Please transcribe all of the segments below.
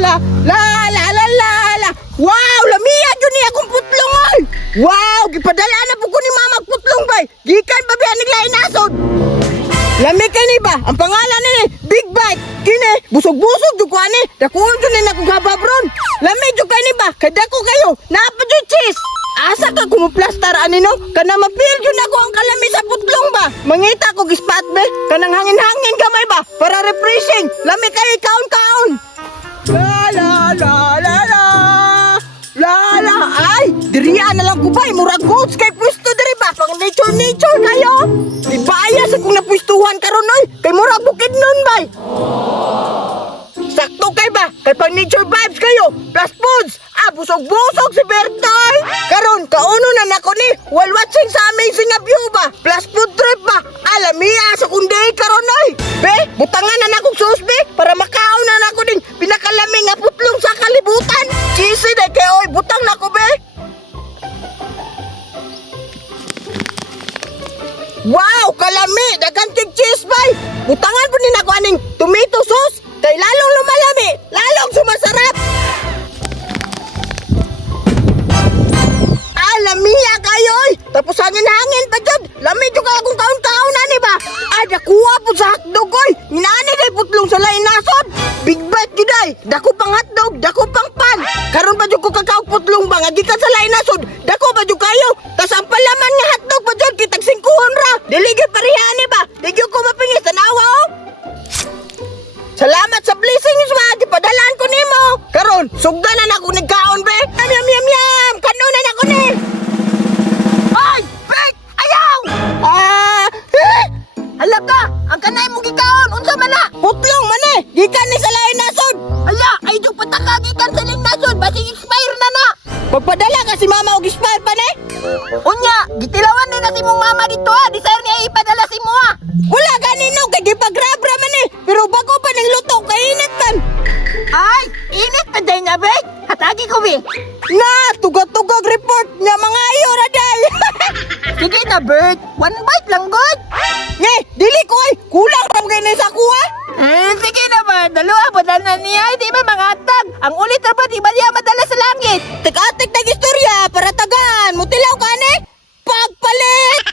la la la la la la. Wow, lamiya jud ni akong putlong oy. Wow, gipadala na po ko ni mama putlong bay. Gikan pa biya niglain nasod. Lami kani ba? Ang pangalan ni Big Bite. Kini busog-busog jud ko ani. Dakuon jud ni akong gababron. Lami jud kani ba? Kadako kayo. Napa jud cheese. Asa ka kumuplastar ani no? Kana mapil jud ako ang kalami sa putlong ba? Mangita ko gispat be. Kanang hangin-hangin gamay ba? Para refreshing. Lami kay kaon-kaon. La la la la la. La la ay, diriya na lang ko ba? Murag goats kay pwesto diri ba? Pang nature kayo. Ibaya sa kung napwestuhan karon oy. Kay murag bukid nun bay. Sakto kay ba? Kay pang nature vibes kayo. Plus foods. Busog-busog si Bertoy. Karon kauno na nako ni while watching sa amazing na view ba? Plus food trip ba? Alamiya sa kunday karon oy. Be, butangan na nakong sauce be para makaon na nako din pinakalaming nga putlong sa kalibutan. Cheesy de kay oy, butang nako be. Wow, kalami, dagang tig cheese bay. Butangan po ni nako aning tomato sauce. Kay lalong lumalami, lalong sumasarap. Lamiya kayo oy. Tapos hangin-hangin pa dyan. Lami dyan ka akong kaon-kaon na ni ba? Ay, nakuha po sa hotdog oy. Minani day putlong sa lain nasod. Big Bite yun ay. Dako pang hotdog, dako pang pan. Karon pa dyan ko kakao putlong ba? Nga di ka sa lain nasod. Dako pa dyan kayo. Tas ang palaman nga hotdog pa dyan. Kitag 5 ra. Diligid parihani ba? Digyo ko mapingis. Tanawa o. Salamat sa blessings ma. Di padalaan ko ni mo. Karon, sugdan na ako nagkaon be. Yam. Kanunan ako ni. Ay! Bek! Ayaw! Hala ka! Ang kanay mo gikaon! Unsa man na? Putlong man eh! Gikan ni sa lain nasod! Hala! Ay yung pataka gikan sa lain nasod! Basing expire na na! Pagpadala ka si mama og expire pa ne? Unya! Gitilawan din na si mong mama dito ha! Desire niya ipadala si mo ha! Wala ganino! Kay gipagrabra man eh! Pero bago pa ng luto! Kainit man! Ay! Init pa din niya, Bek! Hatagi ko, Bek! Na! Tugag-tugag report niya mga iyo, Raday! Sige na, Bert. One bite lang, good. Nye, dili ko ay. Kulang ram kayo na sa kuha. Sige na ba. Dalawa ba na niya? Di ba mga atag? Ang ulit na ba? Di ba niya madala sa langit? Tig-atik na istorya para tagaan. Mutilaw ka, ne? Pagpalit!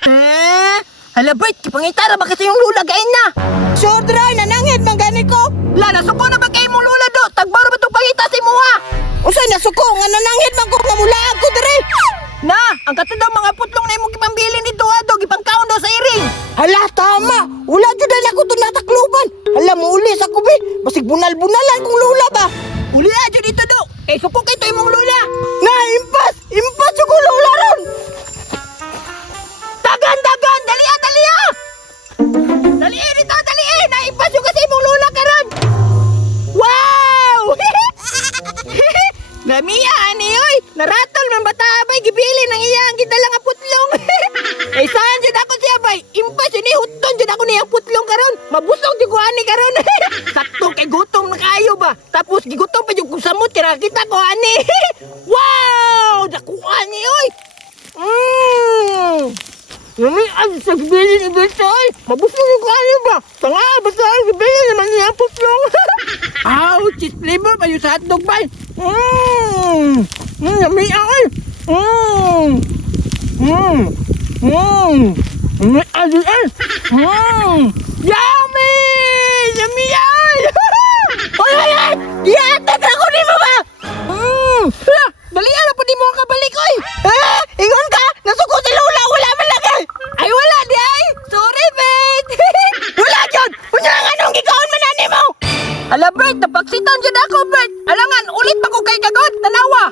Hala, Bert. Kipangitara ba kasi yung lula gain na? Sure, dry. Nanangit man gani ko. Lala, suko na ba kayo mong lula do? Tagbaro ba itong pangita si Muha? Usa na suko. Nga nanangit man ko mamula ako, dre. Na, ang katadaw mga putlong na imong ipambili nito adog ipangkaon daw sa iring. Hala, tama. Wala jud na ako to natakluban. Hala mo uli sa kubi. Basig bunal-bunalan kung lula ba. Uli aja dito do. Eh suko kay to imong lula. Na, impas jud ko lula ron. Dagan, dali. Dali dito, dali. Na impas jud kasi imong lula karon. Wow! Lamiya ani oy, naratol man bata bay gibili nang iyang gidala nga putlong. Eh saan jud ako siya bay? Impas ni huton jud ako niyang putlong karon. Mabusog jud ko ani karon. Sakto kay gutom na kayo ba? Tapos gigutom pa jud ko samot kira kita ko ani. Wow! Dako ani oy. Lami ay sa gibili ni Besoy. Mabusog jud ko ani ba? Tanga basta gibili naman niyang putlong. Aw, cheese flavor pa yung sa hotdog bay. Yummy ay. Yummy! Yummy ay! Ay! Diatat ako ni mo ba? Dalian na po di mo ang kabalik oy. Ingon ka? Nasuko si Lola, wala man lagay. Ay wala di ay. Sorry, Beth. Wala dyan. Kunya nga anong gikaon man ani mo. Ala, Bert, napaksitan dyan ako, Bert. Alangan, ulit pa ko kay kagod, tanawa.